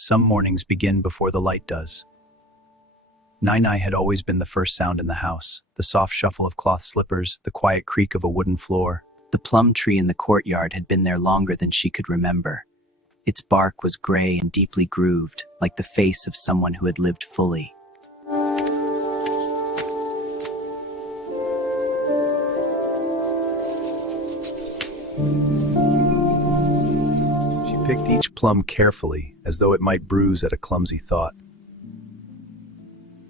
Some mornings begin before the light does. Nai Nai had always been the first sound in the house, the soft shuffle of cloth slippers, the quiet creak of a wooden floor. The plum tree in the courtyard had been there longer than she could remember. Its bark was gray and deeply grooved, like the face of someone who had lived fully. She picked each plum carefully, as though it might bruise at a clumsy thought.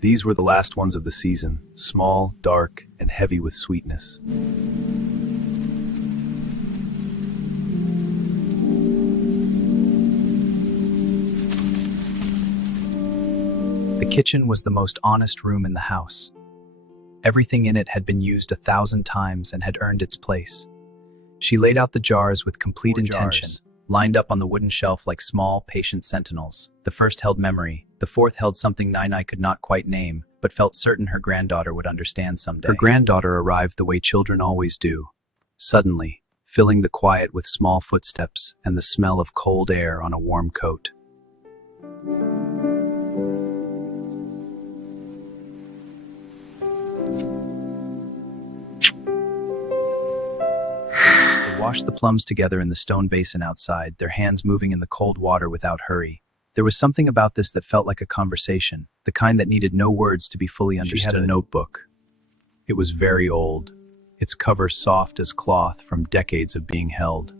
These were the last ones of the season, small, dark, and heavy with sweetness. The kitchen was the most honest room in the house. Everything in it had been used 1,000 times and had earned its place. She laid out the jars with complete intention, lined up on the wooden shelf like small, patient sentinels. The first held memory, the fourth held something Nai Nai could not quite name, but felt certain her granddaughter would understand someday. Her granddaughter arrived the way children always do, suddenly, filling the quiet with small footsteps and the smell of cold air on a warm coat. They washed the plums together in the stone basin outside, their hands moving in the cold water without hurry. There was something about this that felt like a conversation, the kind that needed no words to be fully understood. She had a notebook. It was very old, its cover soft as cloth from decades of being held.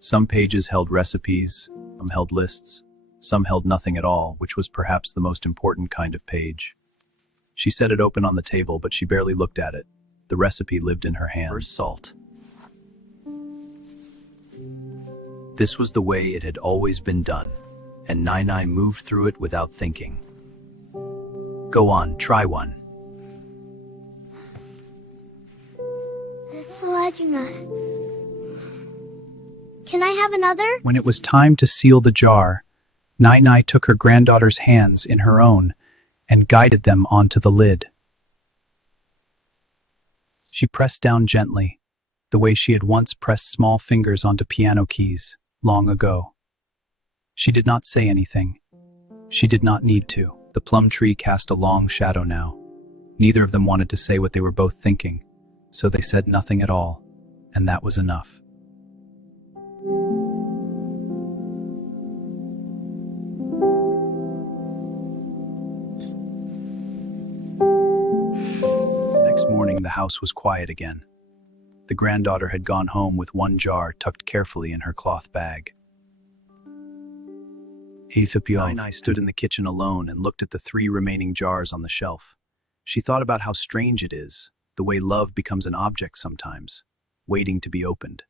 Some pages held recipes, some held lists, some held nothing at all, which was perhaps the most important kind of page. She set it open on the table, but she barely looked at it. The recipe lived in her hand. First salt. This was the way it had always been done, and Nai Nai moved through it without thinking. Go on, try one. Can I have another? When it was time to seal the jar, Nai Nai took her granddaughter's hands in her own and guided them onto the lid. She pressed down gently, the way she had once pressed small fingers onto piano keys long ago. She did not say anything. She did not need to. The plum tree cast a long shadow now. Neither of them wanted to say what they were both thinking, so they said nothing at all, and that was enough. The next morning, the house was quiet again. The granddaughter had gone home with one jar tucked carefully in her cloth bag. Nai Nai stood in the kitchen alone and looked at the 3 remaining jars on the shelf. She thought about how strange it is, the way love becomes an object sometimes, waiting to be opened.